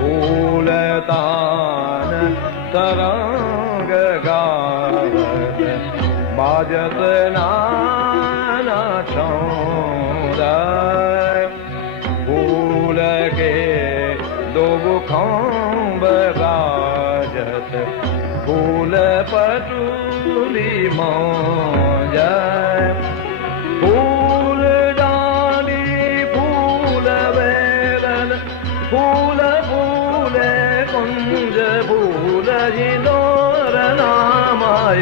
फूलतान तरंग गावत बाजत नाना छौर फूल के दो खम्ब बाजत फूल पटुली फूल फूल फूल जिंदोर नामाय